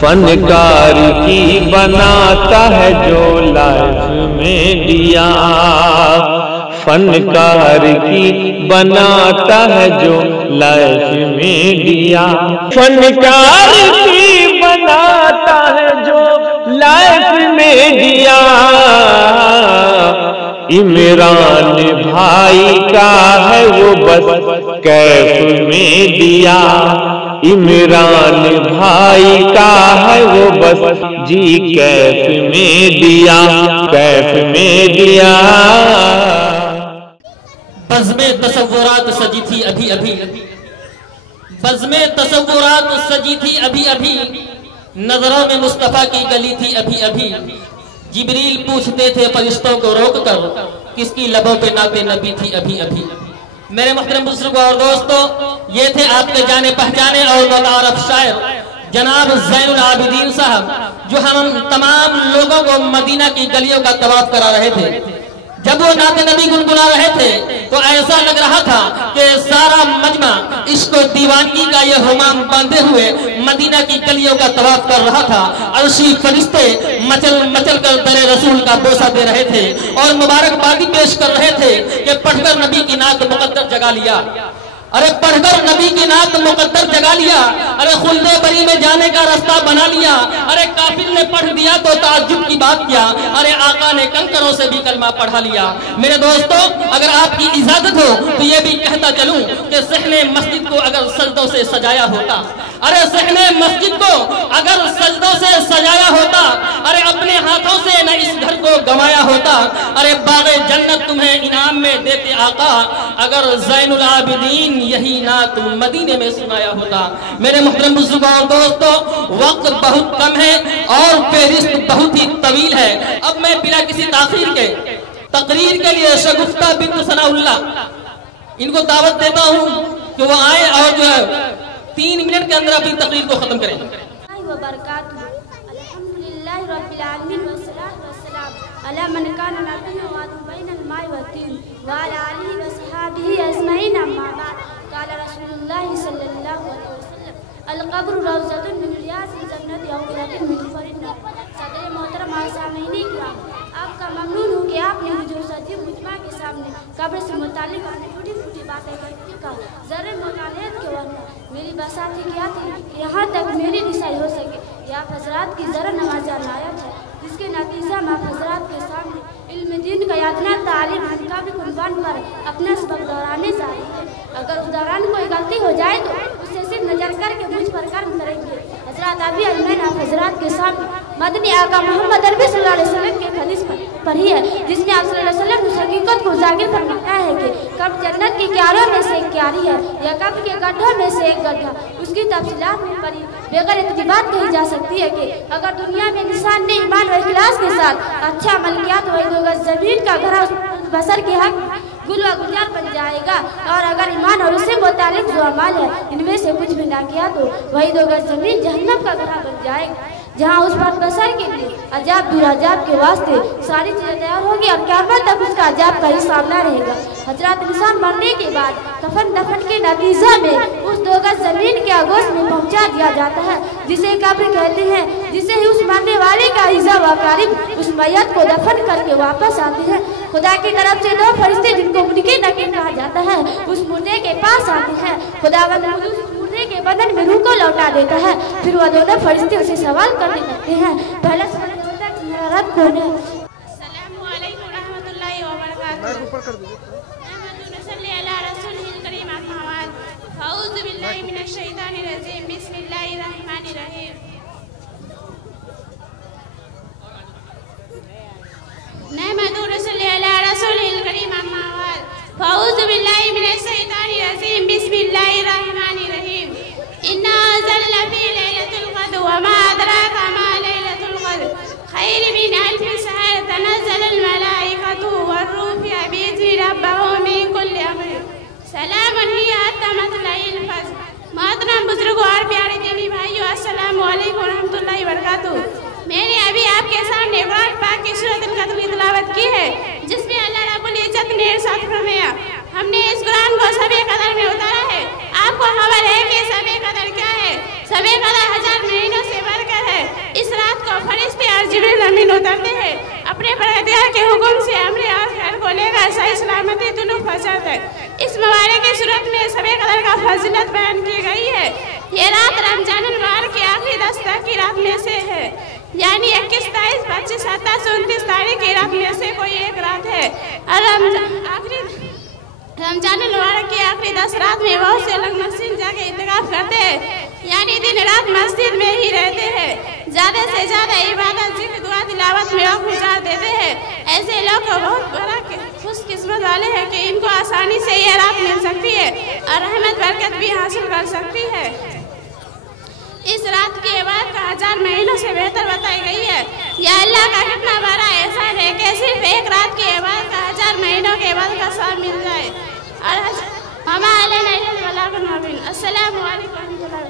فنکار کی بناتا ہے جو لائف میڈیا، فنکار کی بناتا ہے جو لائف میڈیا، فنکار کی بناتا ہے جو لائف میڈیا، عمران بھائی کا ہے وہ بس کیف میڈیا، عمران بھائی کا ہے وہ بس جی کیف میڈیا، کیف میڈیا۔ بزم تصورات سجی تھی ابھی ابھی، بزم تصورات سجی تھی ابھی ابھی، نظروں میں مصطفیٰ کی گلی تھی ابھی ابھی، جبریل پوچھتے تھے فرشتوں کو روک کر کس کی لبوں پہ نعت نبی تھی ابھی ابھی۔ میرے محترم بزرگوں اور دوستوں، یہ تھے آپ کے جانے پہچانے اور متعارف شاعر جناب زین العابدین صاحب، جو ہم تمام لوگوں کو مدینہ کی گلیوں کا طواف کرا رہے تھے۔ جب وہ نعت نبی گنگنا رہے تھے تو ایسا لگ رہا تھا کہ سارا مجمع عشق و دیوانگی کا یہ ہمام باندھے ہوئے مدینہ کی گلیوں کا طواف کر رہا تھا۔ عرشی فرشتے مچل مچل کر در رسول کا بوسہ دے رہے تھے اور مبارکبادی پیش کر رہے تھے کہ پڑھ کر نبی کی نعت مقدر جگا لیا، ارے پڑھ کر نبی کی نعت مقدر جگا لیا، ارے خلد بری میں جانے کا رستہ بنا لیا، ارے کافر نے پڑھ دیا تو تعجب کی بات کیا، ارے آقا نے کنکروں سے بھی کلمہ پڑھا لیا۔ میرے دوستو، اگر آپ کی اجازت ہو تو یہ بھی کہتا چلوں کہ صحن مسجد کو اگر سجدوں سے سجایا ہوتا، ارے صحن مسجد کو اگر سجدوں سے سجایا ہوتا، ارے اپنے ہاتھوں سے نہ اس گھر کو گنوایا ہوتا، ارے باغ جنت تمہیں انعام میں دیتے آقا، اگر زین العابدین یہی نعت مدینے میں سنایا ہوتا۔ میرے محترم بزرگوں اور دوستو، وقت بہت کم ہے اور فہرست بہت ہی طویل ہے۔ اب میں بلا کسی تاخیر کے تقریر کے لیے شگفتہ بنت ثناء اللہ ان کو دعوت دیتا ہوں کہ وہ آئے اور جو ہے 3 منٹ کے اندر اپنی تقریر کو ختم کریں۔ وبرکاتہ الحمدللہ رب العالمین والصلاة والسلام علی من کان نبی بین الماء والطین وعلی آلہ وصحابہ اجمعین اما بعد۔ قال رسول اللہ صلی اللہ علیہ وسلم القبر روضۃ من ریاض الجنۃ او قلۃ من حفر النار۔ صدر محترم سامعین کرام، آپ کا ممنون ہوں کہ آپ نے حضور سچی مجمع کے سامنے قبر سے متعلق اپنی چھوٹی چھوٹی باتیں کرنے کا ذرے مطالعات کے ورنہ میری بساتی کیا تھی کہ یہاں تک میری رسائی ہو سکے۔ یہ آپ حضرات کی ذرا نماز عنایت ہے جس کے نتیجہ میں آپ حضرات کے سامنے علم دین کا یادنا تعلیم قابل عنوان پر اپنا سبق دہرانے جا رہی ہے۔ اگر اس دوران کوئی غلطی ہو جائے تو اسے صرف نظر کر کے مجھ پر کرم کریں گے۔ حضرات ابھی میں نے آپ حضرات کے سامنے مدنی آقا محمد عربی صلی اللہ علیہ وسلم کے حدیث پڑھی ہے جس میں آپ صلی اللہ علیہ وسلم اس حقیقت کو ظاہر فرمایا ہے کہ قبر جنت کی کیاروں میں سے ایک کیاری ہے یا قبر کے گڈھوں میں سے ایک گڈھا۔ اس کی تفصیلات میں پڑھی بغیر اقتباس کہی جا سکتی ہے کہ اگر دنیا میں انسان نے ایمان و اخلاص کے ساتھ اچھا عمل کیا تو وہی 2 گز زمین کا گھر بسر کے حق گل و گلزار بن جائے گا، اور اگر ایمان اور اس سے متعلق جو اعمال ہے ان میں سے کچھ بھی نہ کیا تو وہی 2 گز زمین جہنم کا گھر بن جائے گا، جہاں اس پر بسر کے لیے عذاب دور عذاب کے واسطے ساری چیزیں تیار ہوگی اور قیامت تک اس کا عذاب کا ہی سامنا رہے گا۔ حضرات انسان مرنے کے بعد کفن دفن کے نتیجہ میں اس 2 گز زمین کے آغوش میں پہنچا دیا جاتا ہے جسے قبر کہتے ہیں، جسے ہی اس مرنے والے کا عزا و اقارب اس میت کو دفن کر کے واپس آتے ہیں۔ خدا کی طرف سے 2 فرشتے جن کو منکر نکیر کہا جاتا ہے اس مردے کے پاس آتے ہیں۔ خداوند اس مردے کے بدن میں روح کو لوٹا دیتا ہے، پھر وہ 2 فرشتے اسے سوال کرنے لگتے ہیں۔ پہلا سوال ہوتا ہے کہ میرا رب کون ہے؟ السلام علیکم ورحمۃ اللہ وبرکاتہ۔ صلی علی رسول کریم اما بعد، اعوذ باللہ من الشیطان الرجیم، بسم اللہ الرحمن الرحیم۔ نحمد رسول علی رسول کریم اما بعد، اعوذ باللہ من الشیطان الرجیم، بسم اللہ الرحمن الرحیم۔ انا انزلنا فی لیلۃ القدر وما ادراک ما لیلۃ القدر خیر من الف شہر تنزل الملائکۃ والروح فیہا بإذن ربہم من کل امر سلام ہی حتی مطلع الفجر۔ محترم بزرگوں اور پیارے دینی بھائیو، السلام علیکم ورحمۃ اللہ وبرکاتہ۔ میں نے ابھی آپ کے سامنے قرآن پاک کی سورۃ القدر کی تلاوت کی ہے جس میں اللہ رب العزت نے ارشاد فرمایا، ہم نے اس قرآن کو شب قدر میں اتارا ہے۔ آپ کو خبر ہے کہ شب قدر کیا ہے؟ شب قدر 1000 مہینوں سے بڑھ کر ہے۔ زمین اترتے ہیں اپنے پروردگار کے حکم سے امر اور خیر کو لے کر صحیح سلامتی طلوع فجر تک۔ اس مبارک کی صورت میں شب قدر کا فضیلت بیان کی گئی ہے۔ یہ رات رمضان المبارک کی آخری 10 تک کی رات میں سے ہے، یعنی 21، 23، 25، 27، 29 تاریخ کی رات میں سے کوئی ایک رات ہے۔ رمضان المبارک کی آخری 10 رات میں بہت سے لوگ مسجد جا کے اعتکاف کرتے ہیں، یعنی دن رات مسجد میں ہی رہتے ہیں، زیادہ سے زیادہ عبادت، ذکر، دعا، تلاوت میں وقت گزار دیتے ہیں۔ ایسے لوگ کو بہت بڑا خوش قسمت والے ہیں کہ ان کو آسانی سے یہ رات مل سکتی ہے اور رحمت برکت بھی حاصل کر سکتی ہے۔ اس رات کی عبادت کا 1000 مہینوں سے بہتر بتائی گئی ہے۔ یا اللہ کا کتنا بڑا احسان ہے کہ صرف ایک رات کی عبادت کا 1000 مہینوں کے عبادت کا ثواب مل جائے۔ اور ہمارے السلام علیکم و رحمۃ اللہ۔